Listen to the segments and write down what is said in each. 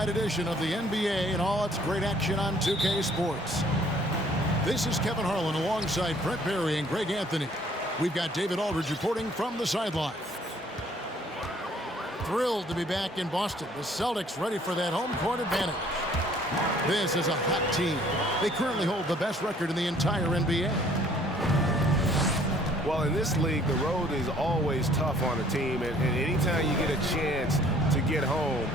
night edition of the NBA and all its great action on 2K Sports. This is Kevin Harlan alongside Brent Barry and Greg Anthony. We've got David Aldridge reporting from the sideline. Thrilled to be back in Boston. The Celtics ready for that home court advantage. This is a hot team. They currently hold the best record in the entire NBA. Well, in this league, the road is always tough on a team, and anytime you get a chance to get home,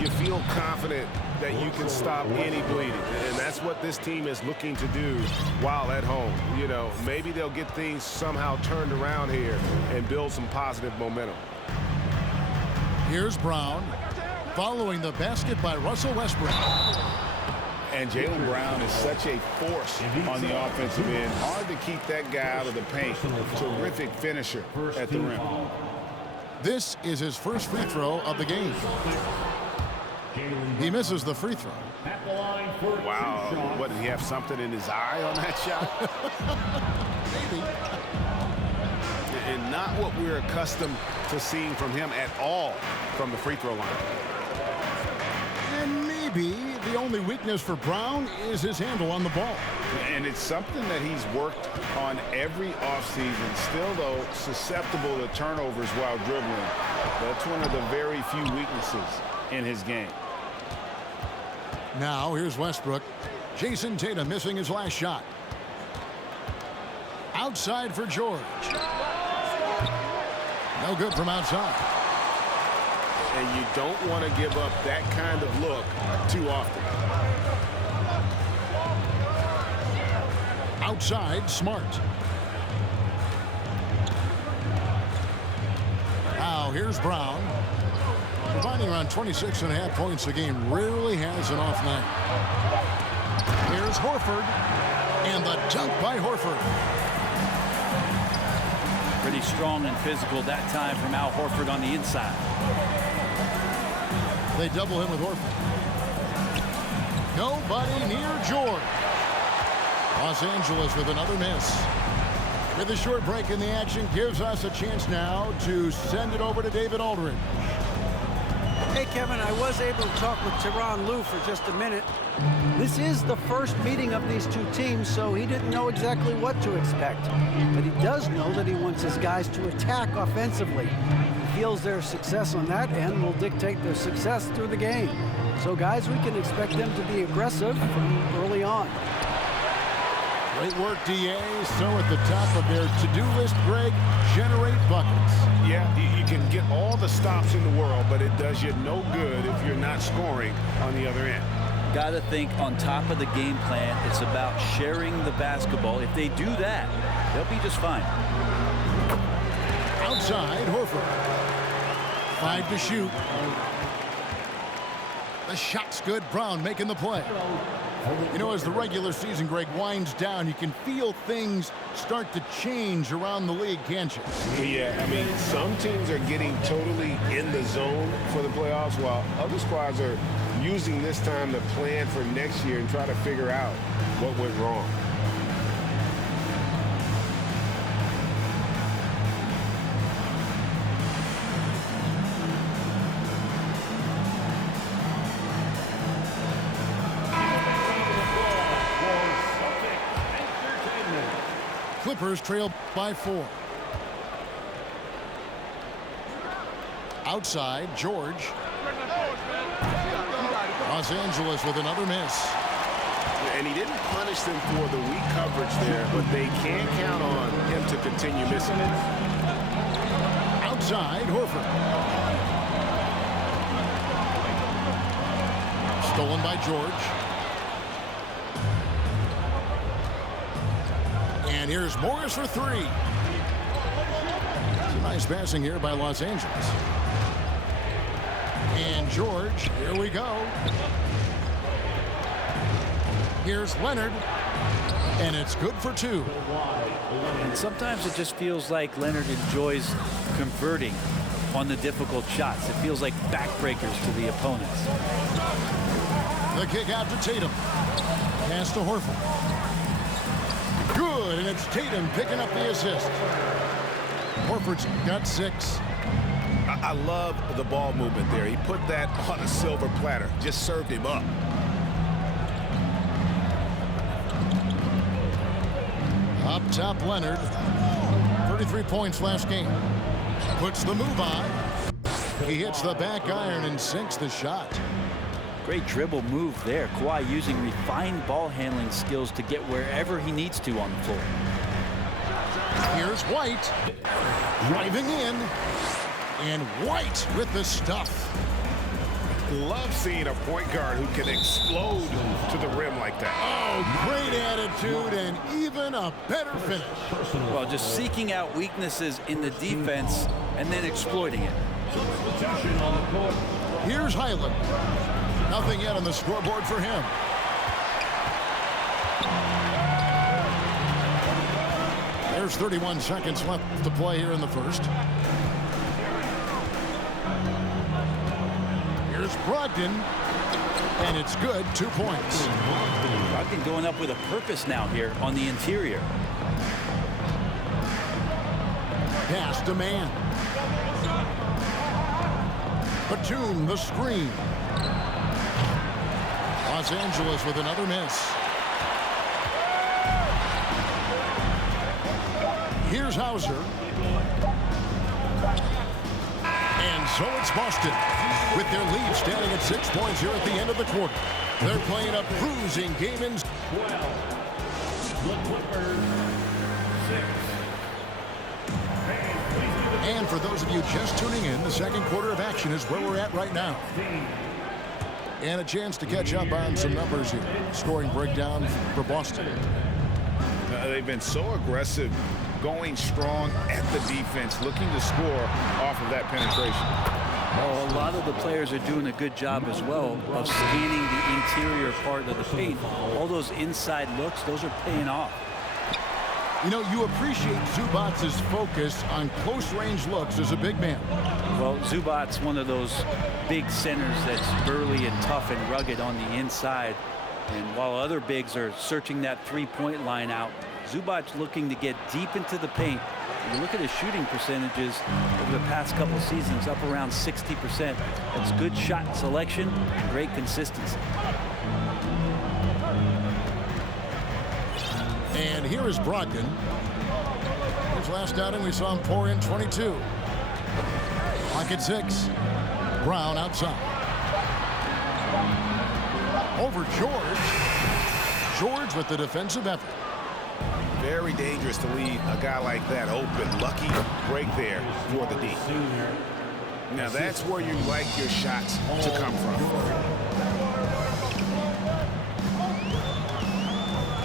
you feel confident that you can stop any bleeding. And that's what this team is looking to do while at home. You know, maybe they'll get things somehow turned around here and build some positive momentum. Here's Brown, following the basket by Russell Westbrook. And Jaylen Brown is such a force on the offensive end. Hard to keep that guy out of the paint. Terrific finisher at the rim. This is his first free throw of the game. He misses the free throw. Wow. What, did he have something in his eye on that shot? Maybe. And not what we're accustomed to seeing from him at all from the free throw line. And maybe the only weakness for Brown is his handle on the ball. And it's something that he's worked on every offseason. Still, though, susceptible to turnovers while dribbling. That's one of the very few weaknesses in his game. Now, here's Westbrook. Jason Tatum missing his last shot. Outside for George. No good from outside. And you don't want to give up that kind of look too often. Outside, Smart. Now, here's Brown. Providing around 26.5 points a game. Rarely has an off night. Here's Horford. And the dunk by Horford. Pretty strong and physical that time from Al Horford on the inside. They double him with Horford. Nobody near George. Los Angeles with another miss. With a short break in the action, gives us a chance now to send it over to David Aldridge. Hey, Kevin, I was able to talk with Tyronn Lue for just a minute. This is the first meeting of these two teams, so he didn't know exactly what to expect. But he does know that he wants his guys to attack offensively. He feels their success on that end will dictate their success through the game. So, guys, we can expect them to be aggressive from early on. Great work, DA. So at the top of their to-do list, Greg, generate buckets. Yeah, you can get all the stops in the world, but it does you no good if you're not scoring on the other end. Got to think on top of the game plan, it's about sharing the basketball. If they do that, they'll be just fine. Outside, Horford. 5 to shoot. The shot's good. Brown making the play. You know, as the regular season, Greg, winds down, you can feel things start to change around the league, can't you? Yeah, I mean, some teams are getting totally in the zone for the playoffs, while other squads are using this time to plan for next year and try to figure out what went wrong. Clippers trail by 4. Outside, George. Los Angeles with another miss. And he didn't punish them for the weak coverage there, but they can count on him to continue missing it. Outside, Horford. Stolen by George. And here's Morris for 3. Some nice passing here by Los Angeles. And George, here we go. Here's Leonard. And it's good for 2. And sometimes it just feels like Leonard enjoys converting on the difficult shots. It feels like backbreakers to the opponents. The kick out to Tatum. Pass to Horford. Good, and it's Tatum picking up the assist. Horford's got 6. I love the ball movement there. He put that on a silver platter. Just served him up. Up top, Leonard. 33 points last game. Puts the move on. He hits the back iron and sinks the shot. Great dribble move there. Kawhi using refined ball handling skills to get wherever he needs to on the floor. Here's White. Driving in. And White with the stuff. Love seeing a point guard who can explode to the rim like that. Oh, great attitude and even a better finish. Well, just seeking out weaknesses in the defense and then exploiting it. Here's Highland. Nothing yet on the scoreboard for him. There's 31 seconds left to play here in the first. Here's Brogdon, and it's good. 2 points. Brogdon going up with a purpose now here on the interior. Pass to man. Batum, the screen. Los Angeles with another miss. Here's Hauser. And so it's Boston with their lead standing at 6 points here at the end of the quarter. They're playing a cruising game in 12. The Clippers 6. And for those of you just tuning in, the second quarter of action is where we're at right now. And a chance to catch up on some numbers here. Scoring breakdown for Boston. They've been so aggressive, going strong at the defense, looking to score off of that penetration. Well, a lot of the players are doing a good job as well of scanning the interior part of the paint. All those inside looks, those are paying off. You know, you appreciate Zubac's focus on close-range looks as a big man. Well, Zubac's one of those big centers that's burly and tough and rugged on the inside. And while other bigs are searching that three-point line out, Zubac's looking to get deep into the paint. And you look at his shooting percentages over the past couple seasons, up around 60%. That's good shot selection and great consistency. And here is Brogdon. His last outing, we saw him pour in 22. Clock at 6. Brown outside. Over George. George with the defensive effort. Very dangerous to leave a guy like that open. Lucky break there for the D. Now that's where you like your shots to come from.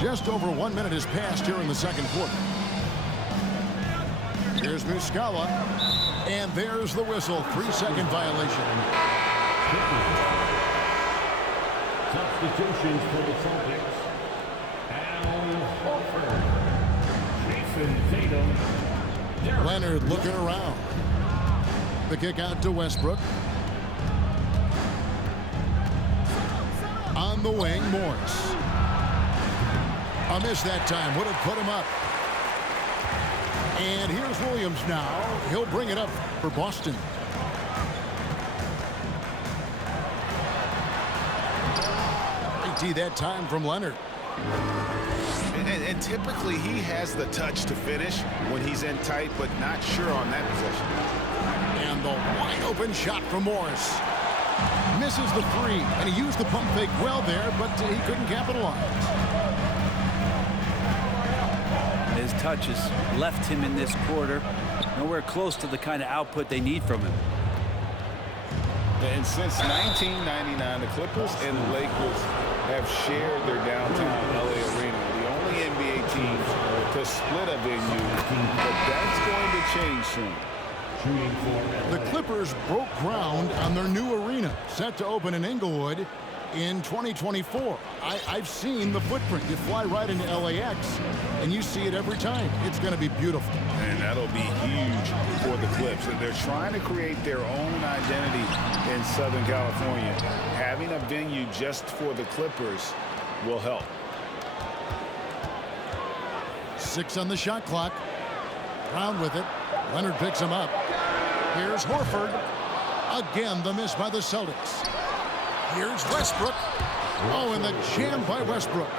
Just over 1 minute has passed here in the second quarter. Here's Muscala. And there's the whistle. 3-second violation. Substitutions for the Celtics. Al Horford. Jason Tatum. Leonard looking around. The kick out to Westbrook. On the wing, Morris. A miss that time. Would have put him up. And here's Williams now. He'll bring it up for Boston. That time from Leonard. And typically he has the touch to finish when he's in tight, but not sure on that possession. And the wide open shot from Morris. Misses the three, and he used the pump fake well there, but he couldn't capitalize. His touch has left him in this quarter nowhere close to the kind of output they need from him. And since 1999, the Clippers and the Lakers have shared their downtown LA arena. The only NBA teams to split a venue, but that's going to change soon. The Clippers broke ground on their new arena, set to open in Inglewood in 2024. I've seen the footprint. You fly right into LAX, and you see it every time. It's going to be beautiful. And that'll be huge for the Clips. And they're trying to create their own identity in Southern California. Having a venue just for the Clippers will help. 6 on the shot clock. Brown with it. Leonard picks him up. Here's Horford. Again, the miss by the Celtics. Here's Westbrook. Oh, and the jam by Westbrook.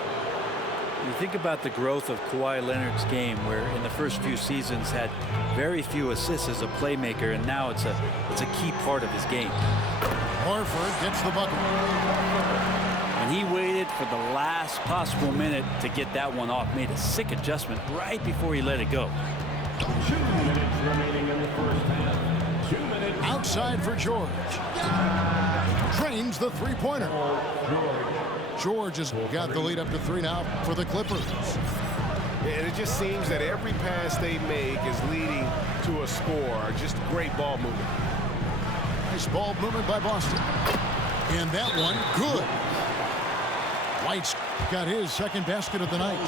You think about the growth of Kawhi Leonard's game, where in the first few seasons had very few assists as a playmaker, and now it's a key part of his game. Horford gets the bucket. And he waited for the last possible minute to get that one off. Made a sick adjustment right before he let it go. 2 minutes remaining in the first half. 2 minutes. Outside for George. Drains the three-pointer. George has got the lead up to 3 now for the Clippers. And it just seems that every pass they make is leading to a score. Just great ball movement. Nice ball movement by Boston. And that one, good. White's got his second basket of the night.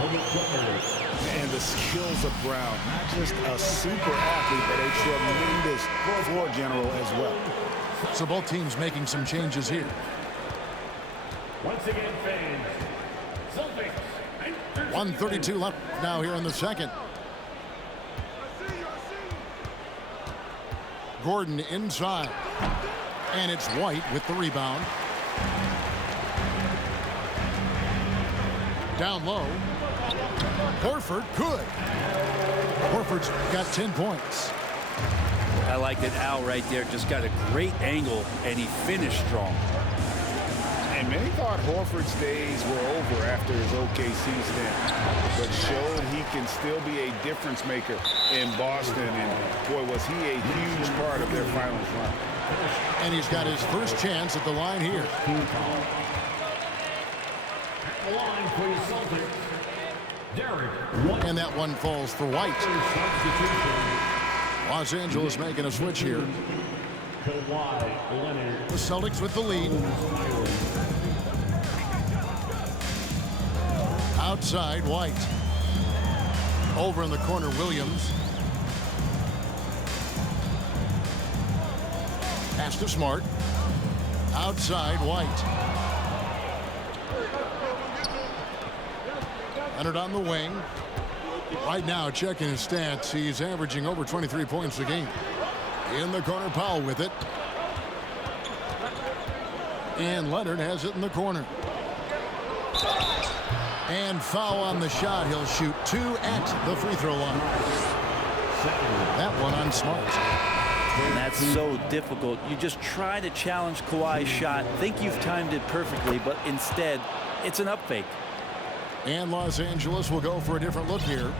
And the skills of Brown, not just a super athlete, but a tremendous floor general as well. So both teams making some changes here. Once again, fans. Celtics. 1:32 left now here in the second. Gordon inside. And it's White with the rebound. Down low. Horford, good. Horford's got 10 points. I like that Al right there just got a great angle, and he finished strong. And many thought Horford's days were over after his OKC stint, but showed he can still be a difference maker in Boston. And boy, was he a huge part of their finals run. And he's got his first chance at the line here. The line for the Celtics. Derek. And that one falls for White. Los Angeles making a switch here. Kawhi Leonard. The Celtics with the lead. Outside, White. Over in the corner, Williams. Pass to Smart. Outside, White. Leonard on the wing. Right now, checking his stats, he's averaging over 23 points a game. In the corner, Powell with it. And Leonard has it in the corner. And foul on the shot. He'll shoot 2 at the free throw line. That one on Smart. And that's so difficult. You just try to challenge Kawhi's shot, think you've timed it perfectly, but instead, it's an up fake. And Los Angeles will go for a different look here.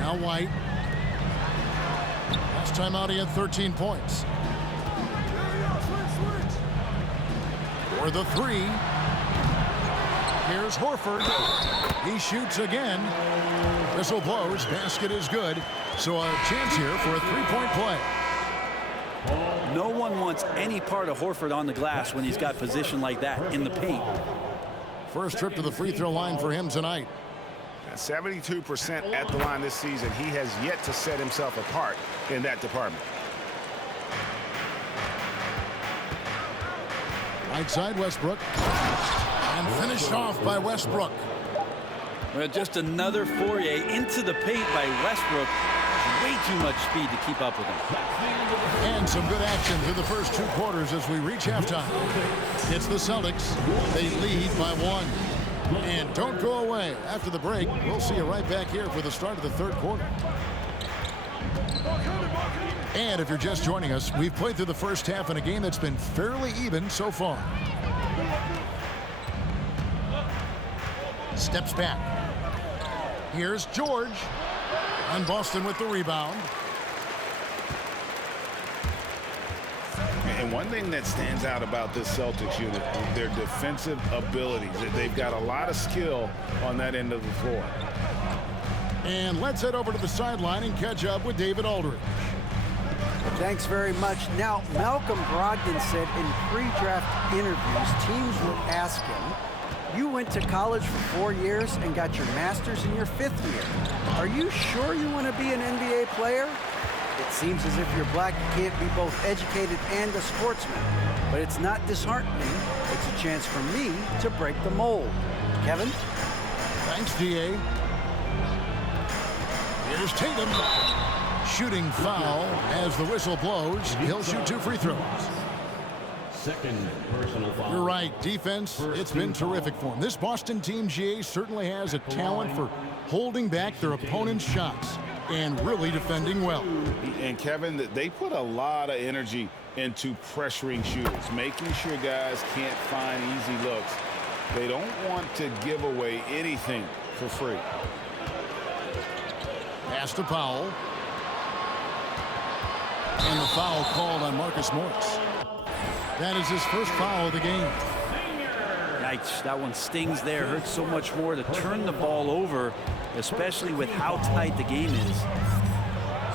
Now White. Last time out he had 13 points. For the 3. Here's Horford. He shoots again. Whistle blows. Basket is good. So a chance here for a 3-point play. No one wants any part of Horford on the glass when he's got position like that in the paint. First trip to the free throw line for him tonight. 72% at the line this season. He has yet to set himself apart in that department. Right side, Westbrook. And finished off by Westbrook. Well, just another foray into the paint by Westbrook. Way too much speed to keep up with him. And some good action through the first 2 quarters as we reach halftime. It's the Celtics. They lead by 1. And don't go away. After the break, we'll see you right back here for the start of the 3rd quarter. And if you're just joining us, we've played through the first half in a game that's been fairly even so far. Steps back. Here's George. And Boston with the rebound. And one thing that stands out about this Celtics unit is their defensive abilities. They've got a lot of skill on that end of the floor. And let's head over to the sideline and catch up with David Aldridge. Thanks very much. Now, Malcolm Brogdon said in pre-draft interviews, teams would ask him, you went to college for 4 years and got your master's in your 5th year. Are you sure you want to be an NBA player? It seems as if you're black, you can't be both educated and a sportsman. But it's not disheartening. It's a chance for me to break the mold. Kevin? Thanks, D.A. Here's Tatum. Shooting foul as the whistle blows. He'll shoot 2 free throws. Second personal foul. You're right. Defense, it's been terrific for him. This Boston team, GA, certainly has a talent for holding back their opponent's shots and really defending well. And Kevin, they put a lot of energy into pressuring shooters, making sure guys can't find easy looks. They don't want to give away anything for free. Pass to Powell. And the foul called on Marcus Morris. That is his first foul of the game. Yikes, that one stings there. Hurts so much more to turn the ball over, especially with how tight the game is.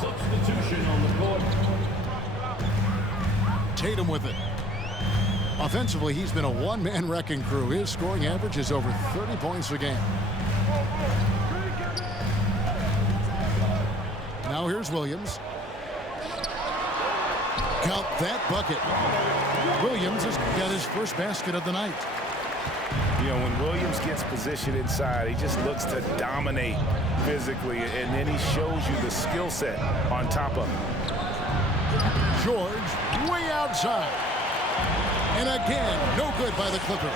Substitution on the court. Tatum with it. Offensively, he's been a one-man wrecking crew. His scoring average is over 30 points a game. Now here's Williams. Count that bucket. Williams has got his first basket of the night. You know, when Williams gets positioned inside, he just looks to dominate physically, and then he shows you the skill set on top of it. George way outside. And again, no good by the Clippers.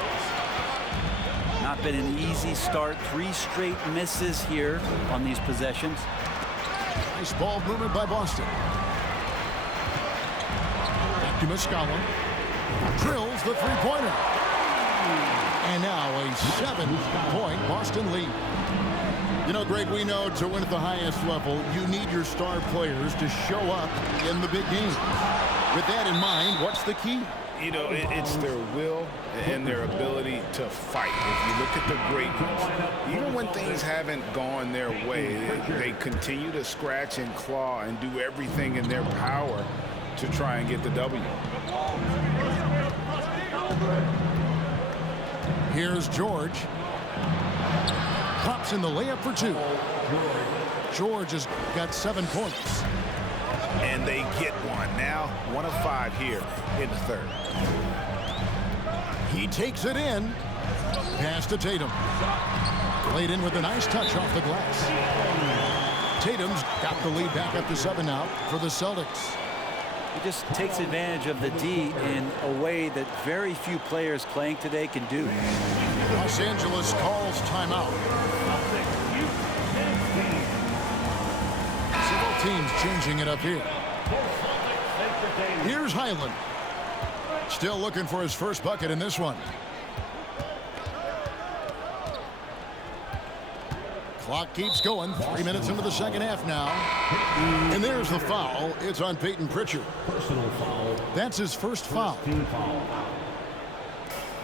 Not been an easy start. 3 straight misses here on these possessions. Nice ball movement by Boston. Back to Muscala. Drills the three-pointer. And now a 7-point Boston lead. You know, Greg, we know to win at the highest level, you need your star players to show up in the big games. With that in mind, what's the key? You know, it's their will and their ability to fight. If you look at the great ones, even when things haven't gone their way, they continue to scratch and claw and do everything in their power to try and get the W. Here's George. Pops in the layup for 2. George has got 7 points. And they get one. Now 1 of 5 here in the third. He takes it in. Pass to Tatum. Laid in with a nice touch off the glass. Tatum's got the lead back up to 7 now for the Celtics. He just takes advantage of the D in a way that very few players playing today can do. Los Angeles calls timeout. Several teams changing it up here. Here's Highland. Still looking for his first bucket in this one. Clock keeps going. 3 minutes into the second half now. And there's the foul. It's on Peyton Pritchard. Personal foul. That's his first foul. Team foul.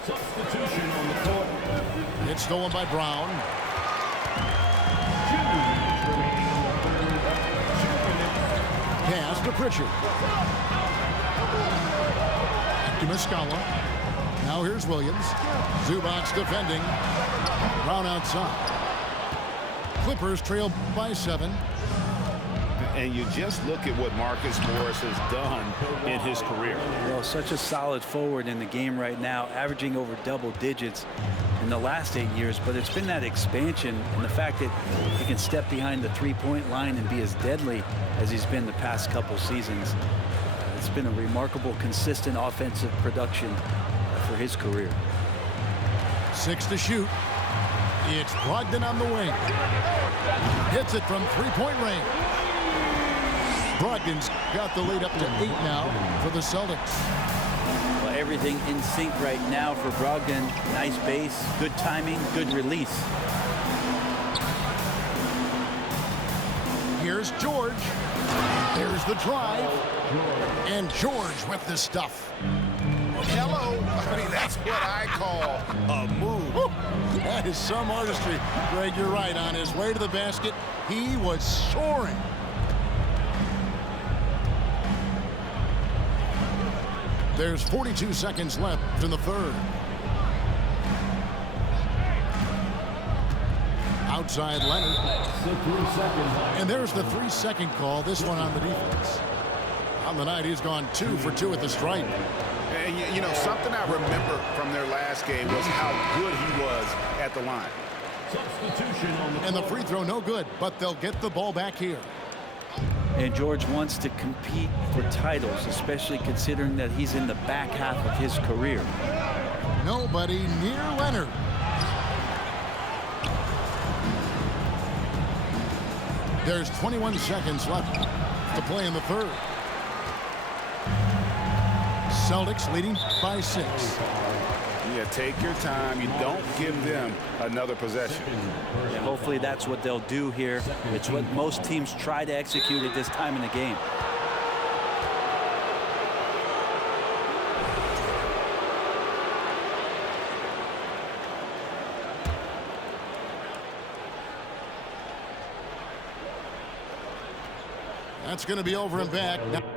Substitution on the court. It's stolen by Brown. 2 minutes remaining in the third. 2 minutes. Pass to Pritchard. Back to Muscala. Now here's Williams. Zubac defending. Brown outside. Clippers trail by 7. And you just look at what Marcus Morris has done in his career. Well, such a solid forward in the game right now, averaging over double digits in the last 8 years. But it's been that expansion and the fact that he can step behind the three-point line and be as deadly as he's been the past couple seasons. It's been a remarkable, consistent offensive production for his career. 6 to shoot. It's Brogdon on the wing. Hits it from three-point range. Brogdon's got the lead up to 8 now for the Celtics. Well, everything in sync right now for Brogdon. Nice base, good timing, good release. Here's George. There's the drive. And George with the stuff. Hello. I mean, that's what I call a move. Woo. That is some artistry. Greg, you're right. On his way to the basket, he was soaring. There's 42 seconds left in the third. Outside Leonard. And there's the 3-second call. This one on the defense. On the night, he's gone 2 for 2 at the stripe. And, you know, something I remember from their last game was how good he was at the line. Substitution on the And the floor. free throw no good, but they'll get the ball back here. And George wants to compete for titles, especially considering that he's in the back half of his career. Nobody near Leonard. There's 21 seconds left to play in the third. Celtics leading by 6. Yeah, take your time. You don't give them another possession. And hopefully that's what they'll do here. It's what most teams try to execute at this time in the game. That's going to be over and back. Now